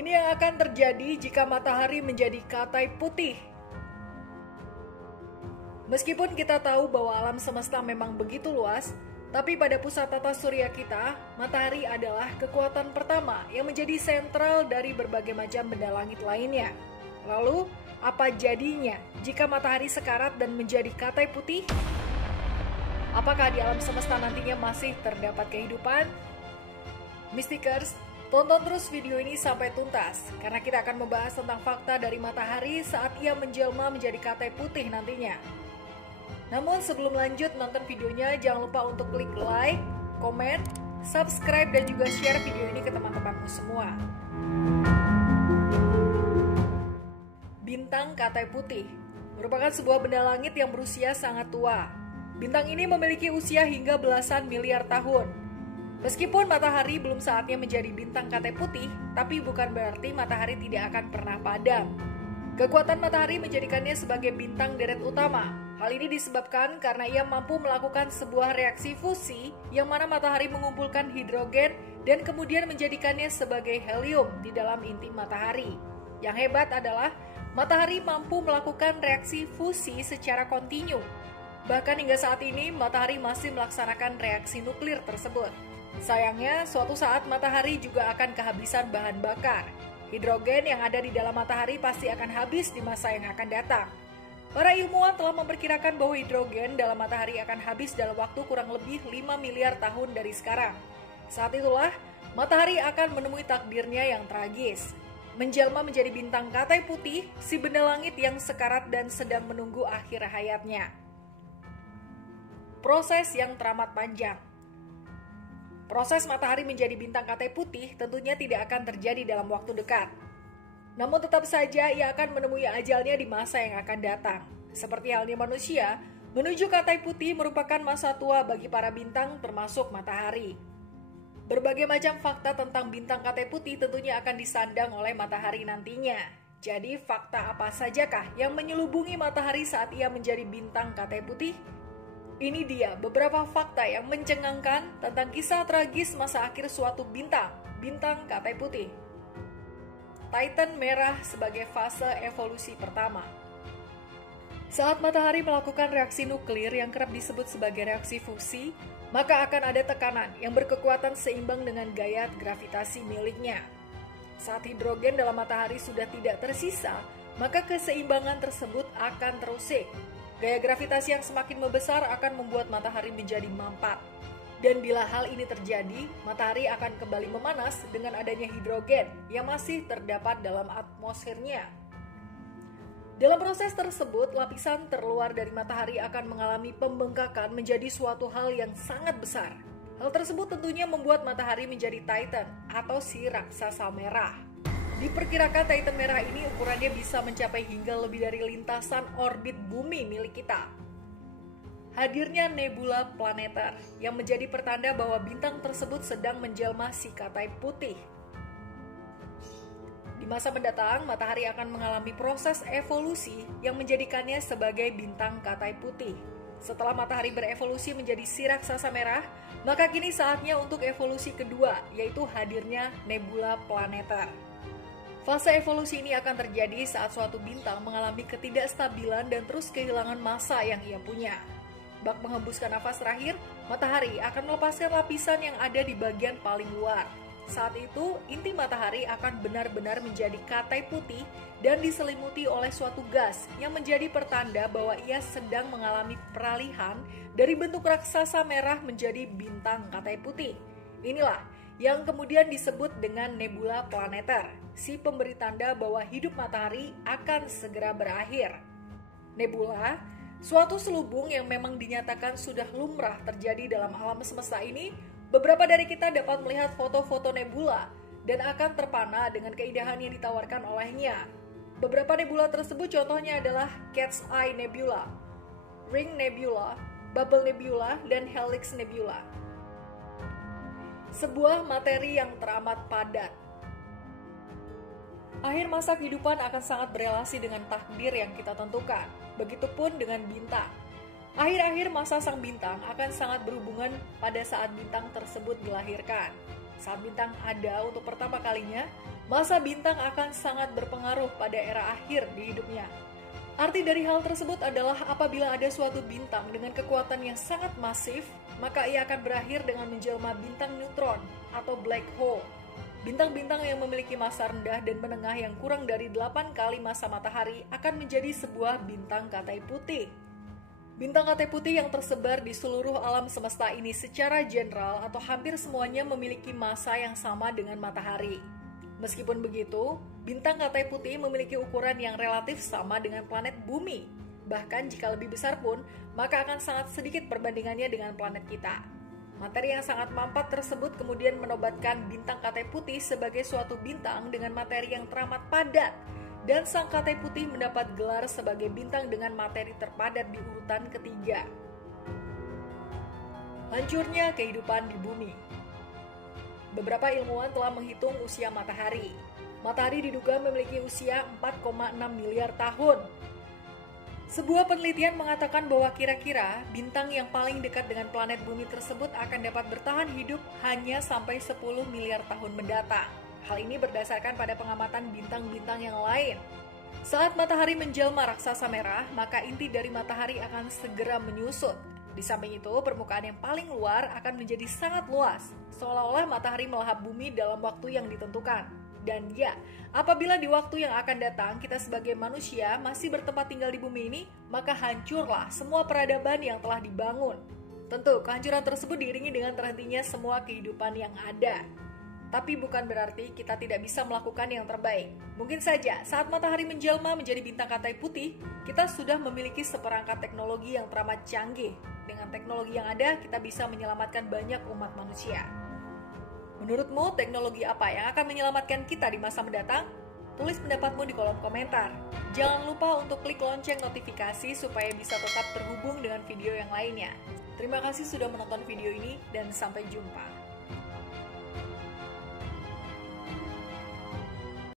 Ini yang akan terjadi jika matahari menjadi katai putih. Meskipun kita tahu bahwa alam semesta memang begitu luas, tapi pada pusat tata surya kita, matahari adalah kekuatan pertama yang menjadi sentral dari berbagai macam benda langit lainnya. Lalu, apa jadinya jika matahari sekarat dan menjadi katai putih? Apakah di alam semesta nantinya masih terdapat kehidupan? Mystikers, tonton terus video ini sampai tuntas, karena kita akan membahas tentang fakta dari matahari saat ia menjelma menjadi katai putih nantinya. Namun sebelum lanjut nonton videonya, jangan lupa untuk klik like, komen, subscribe, dan juga share video ini ke teman-temanmu semua. Bintang katai putih merupakan sebuah benda langit yang berusia sangat tua. Bintang ini memiliki usia hingga belasan miliar tahun. Meskipun matahari belum saatnya menjadi bintang katai putih, tapi bukan berarti matahari tidak akan pernah padam. Kekuatan matahari menjadikannya sebagai bintang deret utama. Hal ini disebabkan karena ia mampu melakukan sebuah reaksi fusi yang mana matahari mengumpulkan hidrogen dan kemudian menjadikannya sebagai helium di dalam inti matahari. Yang hebat adalah matahari mampu melakukan reaksi fusi secara kontinu. Bahkan hingga saat ini, matahari masih melaksanakan reaksi nuklir tersebut. Sayangnya, suatu saat matahari juga akan kehabisan bahan bakar. Hidrogen yang ada di dalam matahari pasti akan habis di masa yang akan datang. Para ilmuwan telah memperkirakan bahwa hidrogen dalam matahari akan habis dalam waktu kurang lebih 5 miliar tahun dari sekarang. Saat itulah, matahari akan menemui takdirnya yang tragis. Menjelma menjadi bintang katai putih, si benda langit yang sekarat dan sedang menunggu akhir hayatnya. Proses yang teramat panjang. Proses matahari menjadi bintang katai putih tentunya tidak akan terjadi dalam waktu dekat. Namun tetap saja ia akan menemui ajalnya di masa yang akan datang. Seperti halnya manusia, menuju katai putih merupakan masa tua bagi para bintang termasuk matahari. Berbagai macam fakta tentang bintang katai putih tentunya akan disandang oleh matahari nantinya. Jadi fakta apa sajakah yang menyelubungi matahari saat ia menjadi bintang katai putih? Ini dia beberapa fakta yang mencengangkan tentang kisah tragis masa akhir suatu bintang katai putih. Titan merah sebagai fase evolusi pertama. Saat matahari melakukan reaksi nuklir yang kerap disebut sebagai reaksi fusi, maka akan ada tekanan yang berkekuatan seimbang dengan gaya gravitasi miliknya. Saat hidrogen dalam matahari sudah tidak tersisa, maka keseimbangan tersebut akan terusik. Gaya gravitasi yang semakin membesar akan membuat matahari menjadi mampat. Dan bila hal ini terjadi, matahari akan kembali memanas dengan adanya hidrogen yang masih terdapat dalam atmosfernya. Dalam proses tersebut, lapisan terluar dari matahari akan mengalami pembengkakan menjadi suatu hal yang sangat besar. Hal tersebut tentunya membuat matahari menjadi Titan atau si raksasa merah. Diperkirakan Titan merah ini ukurannya bisa mencapai hingga lebih dari lintasan orbit bumi milik kita. Hadirnya nebula planeter yang menjadi pertanda bahwa bintang tersebut sedang menjelma si katai putih. Di masa mendatang, matahari akan mengalami proses evolusi yang menjadikannya sebagai bintang katai putih. Setelah matahari berevolusi menjadi si raksasa merah, maka kini saatnya untuk evolusi kedua, yaitu hadirnya nebula planeter. Fase evolusi ini akan terjadi saat suatu bintang mengalami ketidakstabilan dan terus kehilangan massa yang ia punya. Bak menghembuskan nafas terakhir, matahari akan melepaskan lapisan yang ada di bagian paling luar. Saat itu, inti matahari akan benar-benar menjadi katai putih dan diselimuti oleh suatu gas yang menjadi pertanda bahwa ia sedang mengalami peralihan dari bentuk raksasa merah menjadi bintang katai putih. Inilah yang kemudian disebut dengan nebula planeter, si pemberi tanda bahwa hidup matahari akan segera berakhir. Nebula, suatu selubung yang memang dinyatakan sudah lumrah terjadi dalam alam semesta ini. Beberapa dari kita dapat melihat foto-foto nebula dan akan terpana dengan keindahan yang ditawarkan olehnya. Beberapa nebula tersebut contohnya adalah Cat's Eye Nebula, Ring Nebula, Bubble Nebula, dan Helix Nebula. Sebuah materi yang teramat padat. Akhir masa kehidupan akan sangat berelasi dengan takdir yang kita tentukan. Begitupun dengan bintang. Akhir-akhir masa sang bintang akan sangat berhubungan pada saat bintang tersebut dilahirkan. Saat bintang ada untuk pertama kalinya, masa bintang akan sangat berpengaruh pada era akhir di hidupnya. Arti dari hal tersebut adalah apabila ada suatu bintang dengan kekuatan yang sangat masif, maka ia akan berakhir dengan menjelma bintang neutron atau black hole. Bintang-bintang yang memiliki massa rendah dan menengah yang kurang dari 8 kali massa matahari akan menjadi sebuah bintang katai putih. Bintang katai putih yang tersebar di seluruh alam semesta ini secara general atau hampir semuanya memiliki massa yang sama dengan matahari. Meskipun begitu, bintang katai putih memiliki ukuran yang relatif sama dengan planet bumi. Bahkan jika lebih besar pun, maka akan sangat sedikit perbandingannya dengan planet kita. Materi yang sangat mampat tersebut kemudian menobatkan bintang katai putih sebagai suatu bintang dengan materi yang teramat padat, dan sang katai putih mendapat gelar sebagai bintang dengan materi terpadat di urutan ketiga. Hancurnya kehidupan di bumi. Beberapa ilmuwan telah menghitung usia matahari. Matahari diduga memiliki usia 4,6 miliar tahun. Sebuah penelitian mengatakan bahwa kira-kira bintang yang paling dekat dengan planet bumi tersebut akan dapat bertahan hidup hanya sampai 10 miliar tahun mendatang. Hal ini berdasarkan pada pengamatan bintang-bintang yang lain. Saat matahari menjelma raksasa merah, maka inti dari matahari akan segera menyusut. Di samping itu, permukaan yang paling luar akan menjadi sangat luas, seolah-olah matahari melahap bumi dalam waktu yang ditentukan. Dan ya, apabila di waktu yang akan datang kita sebagai manusia masih bertempat tinggal di bumi ini, maka hancurlah semua peradaban yang telah dibangun. Tentu, kehancuran tersebut diiringi dengan terhentinya semua kehidupan yang ada. Tapi bukan berarti kita tidak bisa melakukan yang terbaik. Mungkin saja saat matahari menjelma menjadi bintang katai putih, kita sudah memiliki seperangkat teknologi yang teramat canggih. Dengan teknologi yang ada, kita bisa menyelamatkan banyak umat manusia. Menurutmu, teknologi apa yang akan menyelamatkan kita di masa mendatang? Tulis pendapatmu di kolom komentar. Jangan lupa untuk klik lonceng notifikasi supaya bisa tetap terhubung dengan video yang lainnya. Terima kasih sudah menonton video ini dan sampai jumpa.